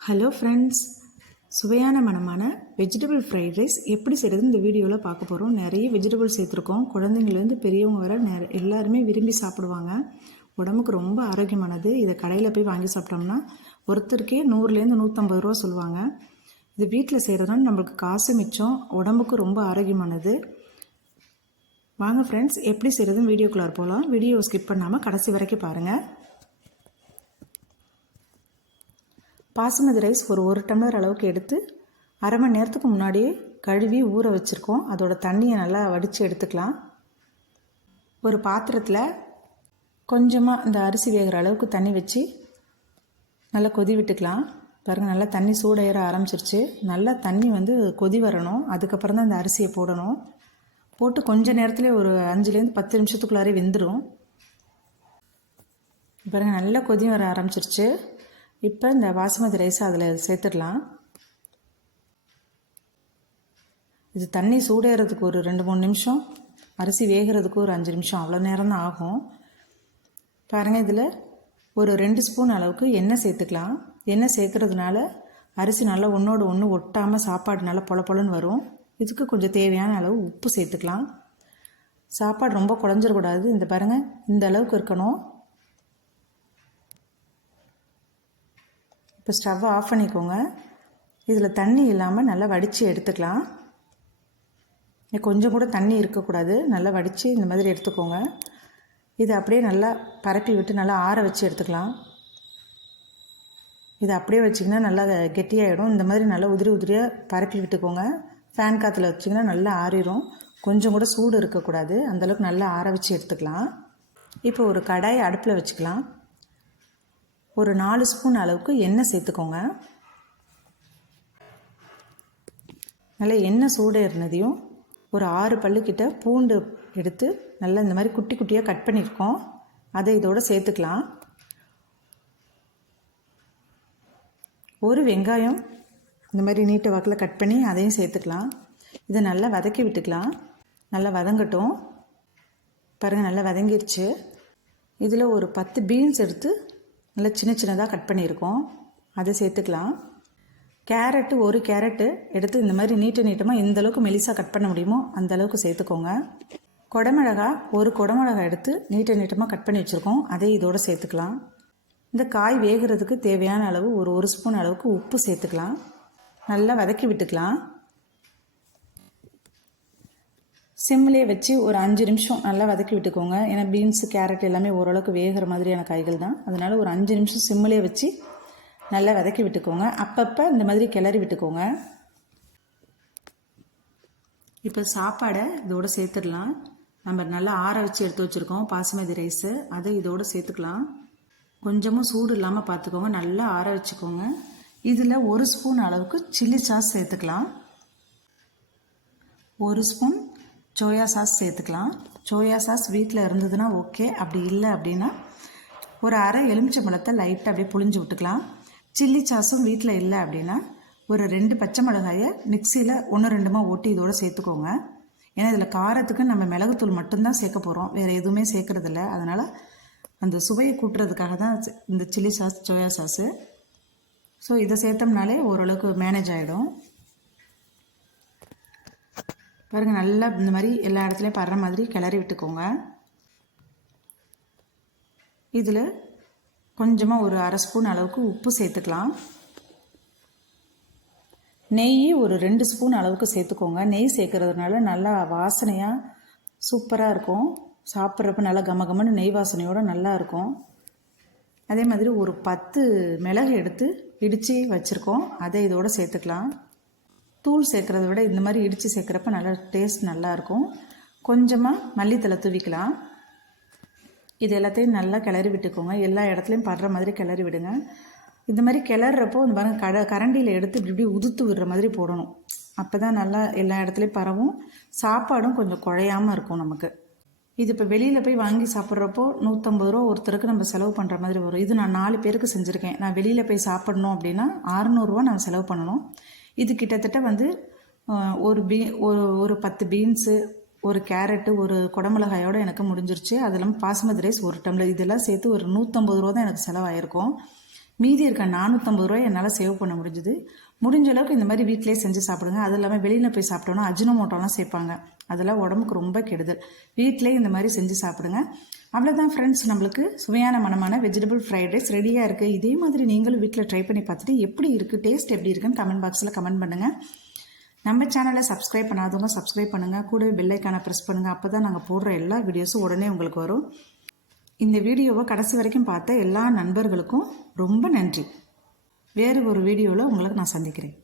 Hello friends சுவையான மனமான vegetable fried rice எப்படி செய்கிறது இந்த வீடியோவில் பார்க்க போகிறோம் நிறைய வெஜிடபிள் சேர்த்துருக்கோம். குழந்தைங்கள்லேருந்து பெரியவங்க வர நெ எல்லாருமே விரும்பி சாப்பிடுவாங்க. உடம்புக்கு ரொம்ப ஆரோக்கியமானது. இதை கடையில் போய் வாங்கி சாப்பிட்டோம்னா ஒருத்தருக்கே நூறுலேருந்து நூற்றம்பது ரூபா சொல்லுவாங்க. இது வீட்டில் செய்கிறதுனால நம்மளுக்கு காசு மிச்சம் உடம்புக்கு ரொம்ப ஆரோக்கியமானது. வாங்க ஃப்ரெண்ட்ஸ் எப்படி செய்கிறதுன்னு வீடியோக்குள்ளார் போகலாம் வீடியோ ஸ்கிப் பண்ணாமல் கடைசி வரைக்கும் பாருங்கள் பாசுமதி ரைஸ் ஒரு ஒரு டம்ளர் அளவுக்கு எடுத்து அரை மணி நேரத்துக்கு முன்னாடியே கழுவி ஊற வச்சுருக்கோம். அதோட தண்ணியை நல்லா வடித்து எடுத்துக்கலாம். ஒரு பாத்திரத்தில் கொஞ்சமாக இந்த அரிசி வேகிற அளவுக்கு தண்ணி வச்சு நல்லா கொதி விட்டுக்கலாம். பாருங்கள் நல்லா தண்ணி சூடேற ஆரம்பிச்சிருச்சு. நல்லா தண்ணி வந்து கொதி வரணும். அதுக்கப்புறம் தான் இந்த அரிசியை போடணும். போட்டு கொஞ்ச நேரத்துலேயே ஒரு அஞ்சுலேருந்து பத்து நிமிஷத்துக்குள்ளாரே வெந்துடும் பாருங்கள் நல்லா கொதி வர ஆரம்பிச்சிருச்சு. இப்போ இந்த பாசுமதி ரைஸை அதில் சேர்த்துடலாம். இது தண்ணி சூடேறதுக்கு ஒரு ரெண்டு மூணு நிமிஷம் அரிசி வேகிறதுக்கு ஒரு அஞ்சு நிமிஷம் அவ்வளோ நேரம் தான் ஆகும். பாருங்கள் இதில் ஒரு ரெண்டு ஸ்பூன் அளவுக்கு எண்ணெய் சேர்த்துக்கலாம். எண்ணெய் சேர்க்குறதுனால அரிசி நல்லா ஒன்றோடு ஒன்று ஒட்டாமல் சாப்பாடு நல்லா பொல பொலன்னு வரும். இதுக்கு கொஞ்சம் தேவையான அளவு உப்பு சேர்த்துக்கலாம். சாப்பாடு ரொம்ப குழஞ்சிடக்கூடாது இந்த பாருங்கள் இந்த அளவுக்கு இருக்கணும். இப்போ ஸ்டவ்வை ஆஃப் பண்ணிக்கோங்க. இதில் தண்ணி இல்லாமல் நல்லா வடித்து எடுத்துக்கலாம். கொஞ்சம் கூட தண்ணி இருக்கக்கூடாது. நல்லா வடித்து இந்த மாதிரி எடுத்துக்கோங்க. இதை அப்படியே நல்லா பரப்பி விட்டு நல்லா ஆற வச்சு எடுத்துக்கலாம். இதை அப்படியே வச்சிங்கன்னா நல்லா கெட்டியாகிடும் இந்த மாதிரி நல்லா உதிரி உதிரியாக பரப்பி விட்டுக்கோங்க. ஃபேன் காற்றுல வச்சிங்கன்னா நல்லா ஆறிடும் கொஞ்சம் கூட சூடு இருக்கக்கூடாது. அந்தளவுக்கு நல்லா ஆற வச்சு எடுத்துக்கலாம். இப்போ ஒரு கடாயை அடுப்பில் வச்சுக்கலாம். ஒரு நாலு ஸ்பூன் அளவுக்கு எண்ணெய் சேர்த்துக்கோங்க. நல்லா எண்ணெய் சூடு இருந்ததையும் ஒரு ஆறு பல்லுக்கிட்ட பூண்டு எடுத்து நல்லா இந்த மாதிரி குட்டி குட்டியாக கட் பண்ணியிருக்கோம். அதை இதோடு சேர்த்துக்கலாம். ஒரு வெங்காயம் இந்த மாதிரி நீட்டை வாக்கில் கட் பண்ணி அதையும் சேர்த்துக்கலாம். இதை நல்லா வதக்கி விட்டுக்கலாம். நல்லா வதங்கட்டும். பாருங்கள் நல்லா வதங்கிருச்சு. இதில் ஒரு பத்து பீன்ஸ் எடுத்து நல்லா சின்ன சின்னதாக கட் பண்ணியிருக்கோம். அதை சேர்த்துக்கலாம். கேரட்டு ஒரு கேரட்டு எடுத்து இந்த மாதிரி நீட்டு நீட்டமாக எந்த அளவுக்கு மெலிசாக கட் பண்ண முடியுமோ அந்த அளவுக்கு சேர்த்துக்கோங்க. குடமிளகா ஒரு குடமிளகா எடுத்து நீட்ட நீட்டமாக கட் பண்ணி வச்சுருக்கோம். அதை இதோடு சேர்த்துக்கலாம். இந்த காய் வேகிறதுக்கு தேவையான அளவு ஒரு ஒரு ஸ்பூன் அளவுக்கு உப்பு சேர்த்துக்கலாம். நல்லா வதக்கி விட்டுக்கலாம். சிம்லேயே வச்சு ஒரு அஞ்சு நிமிஷம் நல்லா வதக்கி விட்டுக்கோங்க. ஏன்னா பீன்ஸு கேரட் எல்லாமே ஓரளவுக்கு வேகிற மாதிரியான காய்கள் தான். அதனால் ஒரு அஞ்சு நிமிஷம் சிம்லேயே வச்சு நல்லா வதக்கி விட்டுக்கோங்க. அப்பப்போ இந்த மாதிரி கிளறி விட்டுக்கோங்க. இப்போ சாப்பாடை இதோடு சேர்த்துடலாம். நம்ம நல்லா ஆற வச்சு எடுத்து வச்சுருக்கோம். பாசுமதி ரைஸு அதை இதோடு சேர்த்துக்கலாம். கொஞ்சமும் சூடு இல்லாமல் பார்த்துக்கோங்க நல்லா ஆற வச்சுக்கோங்க. இதில் ஒரு ஸ்பூன் அளவுக்கு சில்லி சாஸ் சேர்த்துக்கலாம். ஒரு ஸ்பூன் சோயா சாஸ் சேர்த்துக்கலாம். சோயா சாஸ் வீட்டில் இருந்ததுன்னா ஓகே அப்படி இல்லை அப்படின்னா ஒரு அரை எலுமிச்சை பழத்தை லைட்டாக அப்படியே புளிஞ்சு விட்டுக்கலாம். சில்லி சாஸும் வீட்டில் இல்லை அப்படின்னா ஒரு ரெண்டு பச்சை மிளகாயை மிக்சியில் ஒன்று ரெண்டுமா ஓட்டி இதோடு சேர்த்துக்கோங்க. ஏன்னா இதில் காரத்துக்கு நம்ம மிளகுத்தூள் மட்டும்தான் சேர்க்க போகிறோம் வேறு எதுவுமே சேர்க்குறதில்ல அதனால் அந்த சுவையை கூட்டுறதுக்காக தான் இந்த chilli sauce soya sauce. So இதை சேர்த்தோம்னாலே ஓரளவுக்கு மேனேஜ் ஆகிடும் பாருங்கள் நல்லா இந்த மாதிரி எல்லா இடத்துலையும் படுற மாதிரி கிளறி விட்டுக்கோங்க. இதில் கொஞ்சமாக ஒரு அரை ஸ்பூன் அளவுக்கு உப்பு சேர்த்துக்கலாம். நெய் ஒரு ரெண்டு ஸ்பூன் அளவுக்கு சேர்த்துக்கோங்க. நெய் சேர்க்குறதுனால நல்லா வாசனையாக சூப்பராக இருக்கும். சாப்பிட்றப்ப நல்லா கமகமன்னு நெய் வாசனையோடு நல்லா இருக்கும். அதே மாதிரி ஒரு பத்து மிளகு எடுத்து இடித்து வச்சுருக்கோம். அதை இதோடு சேர்த்துக்கலாம். தூள் சேர்க்குறத விட இந்த மாதிரி இடித்து சேர்க்குறப்ப நல்லா டேஸ்ட் நல்லாயிருக்கும் கொஞ்சமாக மல்லித்தலை தூவிக்கலாம். இது எல்லாத்தையும் நல்லா கிளறி விட்டுக்கோங்க. எல்லா இடத்துலையும் படுற மாதிரி கிளறி விடுங்க. இந்த மாதிரி கிளறப்போ இந்த பாருங்கள் கட கரண்டியில் எடுத்து இப்படி இப்படி உதுத்து விடுற மாதிரி போடணும். அப்போ தான் நல்லா எல்லா இடத்துலையும் பரவும். சாப்பாடும் கொஞ்சம் குழையாமல் இருக்கும் நமக்கு. இது இப்போ வெளியில் போய் வாங்கி சாப்பிட்றப்போ நூற்றம்பது ரூபா ஒருத்தருக்கு நம்ம செலவு பண்ணுற மாதிரி வரும். இது நான் நாலு பேருக்கு செஞ்சுருக்கேன். நான் வெளியில் போய் சாப்பிட்ணும் அப்படின்னா அறநூறுவா நான் செலவு பண்ணணும். இது கிட்டத்தட்ட வந்து ஒரு பீ ஒரு ஒரு பத்து பீன்ஸு ஒரு கேரட்டு ஒரு குடமிளகாயோடு எனக்கு முடிஞ்சிருச்சு. அது இல்லாமல் பாஸ்மதி ரைஸ் ஒரு டம்ளர். இதெல்லாம் சேர்த்து ஒரு நூற்றம்பது ரூபா தான் எனக்கு செலவாயிருக்கும். மீதி இருக்க நானூற்றம்பது ரூபாய் என்னால் சேவ் பண்ண முடிஞ்சுது. முடிஞ்ச அளவுக்கு இந்த மாதிரி வீட்டிலேயே செஞ்சு சாப்பிடுங்க. அது இல்லாமல் வெளியில் போய் சாப்பிட்டோன்னா அஜினோமோட்டோலாம் சேர்ப்பாங்க. அதெல்லாம் உடம்புக்கு ரொம்ப கெடுதல். வீட்டிலே இந்த மாதிரி செஞ்சு சாப்பிடுங்க. அவ்வளோதான் ஃப்ரெண்ட்ஸ் நம்மளுக்கு சுவையான மனமான வெஜிடபிள் ஃப்ரைட் ரைஸ் ரெடியாக இருக்குது இதே மாதிரி நீங்களும் வீட்டில் ட்ரை பண்ணி பார்த்துட்டு எப்படி இருக்குது டேஸ்ட் எப்படி இருக்குன்னு கமெண்ட் பாக்ஸில் கமெண்ட் பண்ணுங்கள் நம்ம சேனலை சப்ஸ்கிரைப் பண்ணாதவங்க சப்ஸ்கிரைப் பண்ணுங்கள் கூடவே பெல்லைக்கான ப்ரெஸ் பண்ணுங்கள் அப்போ தான் நாங்கள் போடுற எல்லா வீடியோஸும் உடனே உங்களுக்கு வரும். இந்த வீடியோவை கடைசி வரைக்கும் பார்த்த எல்லா நண்பர்களுக்கும் ரொம்ப நன்றி. வேறு ஒரு வீடியோவில் உங்களுக்கு நான் சந்திக்கிறேன்.